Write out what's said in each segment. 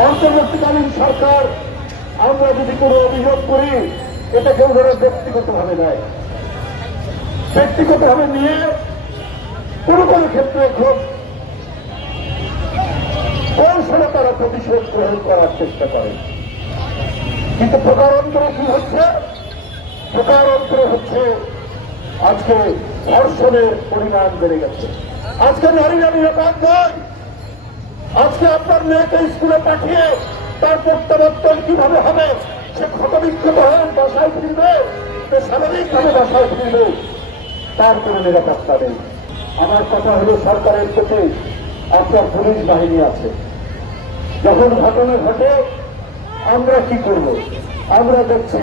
অন্তর্বর্তীকালীন সরকার, আমরা যদি কোনো অভিযোগ করি এটা কেউ ধরে ব্যক্তিগতভাবে নেয়। ব্যক্তিগতভাবে নিয়ে কোনো কোনো ক্ষেত্রে খুব কৌশলে তারা প্রতিশোধ গ্রহণ করার চেষ্টা করে। কিন্তু প্রকারান্তরে কি হচ্ছে? প্রকারান্তরে হচ্ছে আজকে ধর্ষণের পরিমাণ বেড়ে গেছে। আজকে নারীরা নিরাপদ নয় আজকে আপনার মেয়েকে স্কুলে পাঠিয়ে তার প্রত্যাবর্তন কীভাবে হবে, সে ক্ষতবিক্ষত হয়ে বাসায় ফিরবে, সে স্বাভাবিকভাবে বাসায় ফিরবে, তার কোনো নিরাপত্তা নেই। আমার কথা হলো সরকারের প্রতি আপনার পুলিশ বাহিনী আছে। যখন ঘটনা ঘটে, আমরা কি করব? আমরা দেখছি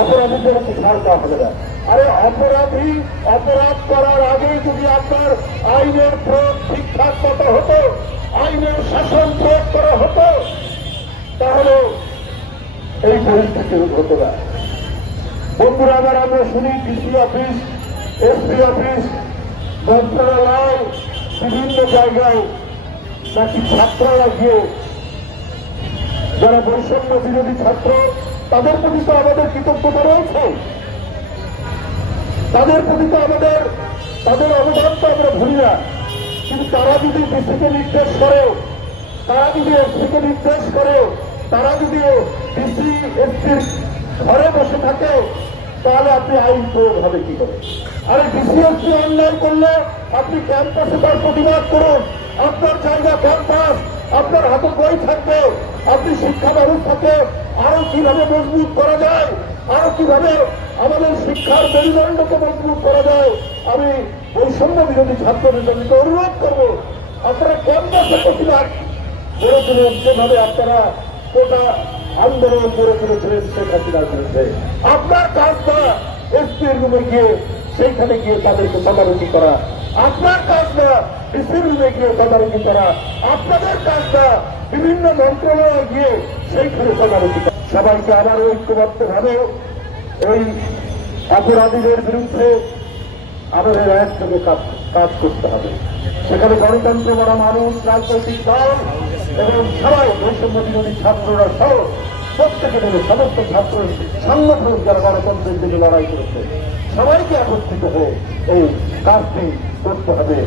অপরাধীদের ছাড় দেওয়া হবে না। আরে অপরাধী অপরাধ করার আগেই যদি আপনার আইনের প্রয়োগ ঠিকঠাক মতো হতো, আইনের শাসন প্রয়োগ করা হতো, তাহলে এই পরিস্থিতি হতো না। বন্ধুরা, আবার আমরা শুনি ডিসি অফিস, এসপি অফিস, মন্ত্রণালয়, বিভিন্ন জায়গায় নাকি ছাত্ররা গিয়ে যারা বৈষম্য বিরোধী ছাত্র, তাদের প্রতি তো আমাদের কৃতজ্ঞতা রয়েছে। তাদের প্রতি তো আমাদের তাদের অবদান তো আমরা ভুলি না। কিন্তু তারা যদি ডিসিকে নির্দেশ করে তারা যদি এসপিকে নির্দেশ করে তারা যদি ডিসি, এসপির ঘরে বসে থাকে, তাহলে আপনি আইন প্রয়োগ হবে কি করে? আরে ডিসি, এসপি অন্যায় করলে আপনি ক্যাম্পাসে তার প্রতিবাদ করুন। আপনার জায়গা ক্যাম্পাস আপনার হাতে বই থাকবে। আপনি শিক্ষা ব্যবস্থাকে আরও কীভাবে মজবুত করা যায়, আরও কীভাবে আমাদের শিক্ষার মেরুদণ্ডকে মজবুত করা যায়, আমি বৈষম্য বিরোধী ছাত্র নেতাদেরকে অনুরোধ করব। আপনারা ক্যাম্পাসে প্রতিবাদ গড়ে তুলুন, যেভাবে আপনারা কোটা আন্দোলন করে তুলেছিলেন, শেখ হাসিনার বিরুদ্ধে আপনার কাজটা এসপির রুমে গিয়ে, সেইখানে গিয়ে তাদেরকে তদারকি করা। আপনার কাজটা ডিসির রুমে গিয়ে তদারকি করা। আপনাদের কাজ না বিভিন্ন মন্ত্রণালয়ে গিয়ে সেইখানে তদারকি করা সবাইকে আবার ঐক্যবদ্ধ ভাবে এই অপরাধীদের বিরুদ্ধে আমাদের একসঙ্গে কাজ কাজ করতে হবে। সেখানে গণতন্ত্র বড় মানুষ, রাজনৈতিক দল এবং সবাই বৈষম্য বিরোধী ছাত্ররা সহ প্রত্যেকে মিলে সমস্ত ছাত্র সংগঠন যারা গণতন্ত্রের দিকে লড়াই করেছে, সবাইকে একত্রিত হয়ে এই কাজটি করতে হবে।